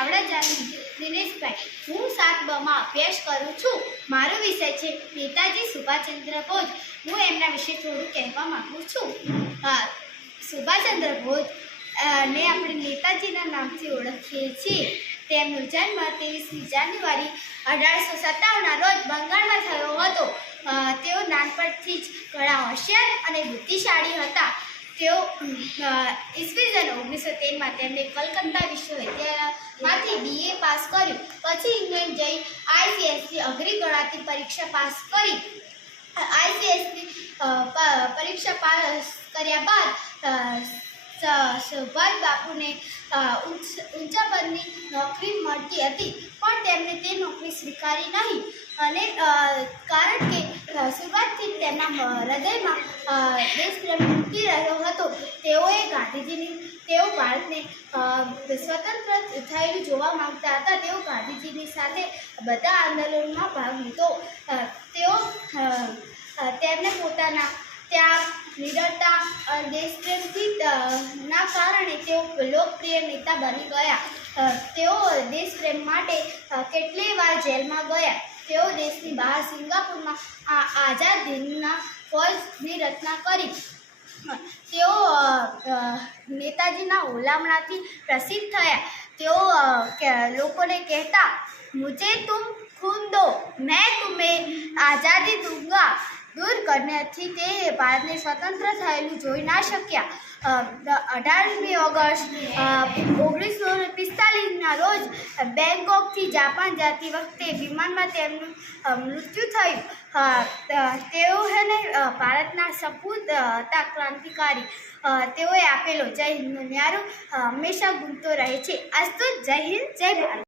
ચાવડા જાની દિનેશભાઈ, હું સાત બમાં અભ્યાસ કરું છું. મારો વિષય છે નેતાજી સુભાષચંદ્ર બોઝ. હું એમના વિશે થોડું કહેવા માગું છું. સુભાષચંદ્ર બોઝ ને આપણે નેતાજીના નામથી ઓળખીએ છીએ. તેમનો જન્મ ત્રેવીસમી જાન્યુઆરી અઢારસો સત્તાવનના રોજ બંગાળમાં થયો હતો. તેઓ નાનપણથી જ ઘણા હોશિયાર અને બુદ્ધિશાળી હતા. તેઓ ઈસવીસન ઓગણીસો તેરમાં તેમને કલકત્તા વિશ્વવિદ્યાલયમાંથી બીએ પાસ કર્યું. પછી ઇંગ્લેન્ડ જઈ આઈસીએસની અઘરી ગણાતી પરીક્ષા પાસ કરી. આઈસીએસની પરીક્ષા પાસ કર્યા બાદ સુભાષ બાપુને ઊંચા પદની નોકરી મળતી હતી. પણ તેમણે તે નોકરી સ્વીકારી નહીં. અને કારણ કે શરૂઆતથી જ તેમના હૃદયમાં દેશપ્રેમ મૂકી રહ્યો હતો. તેઓએ ગાંધીજીની, તેઓ ભારતને સ્વતંત્ર થયેલું જોવા માંગતા હતા. તેઓ ગાંધીજીની સાથે બધા આંદોલનમાં ભાગ લીધો. તેઓ તેમને પોતાના ત્યાગ, નિડરતા દેશપ્રેમથી ના કારણે તેઓ લોકપ્રિય નેતા બની ગયા. તેઓ દેશપ્રેમ માટે કેટલી વાર જેલમાં ગયા. તેઓ દેશની બહાર સિંગાપુરમાં આઝાદ દિનના ફોજની રચના કરી. તેઓ નેતાજીના ઓલામણાથી પ્રસિદ્ધ થયા. તેઓ લોકોને કહેતા, મુજે તું ખૂન દો, મેં તુમે આઝાદી દૂંગા. દૂર કરનેથી તે ભારતને સ્વતંત્ર થયેલું જોઈ ના શક્યા. અઢારમી ઓગસ્ટ ઓગણીસો પિસ્તાલીસના રોજ બેંકોકથી જાપાન જતી વખતે વિમાનમાં તેમનું મૃત્યુ થયું. તેઓ હે ને ભારતના સપૂત હતા ક્રાંતિકારી. તેઓએ આપેલો જય હિન્દનો ન્યારો હંમેશા ગુમતો રહે છે. આજ તો જય હિન્દ, જય ભારત.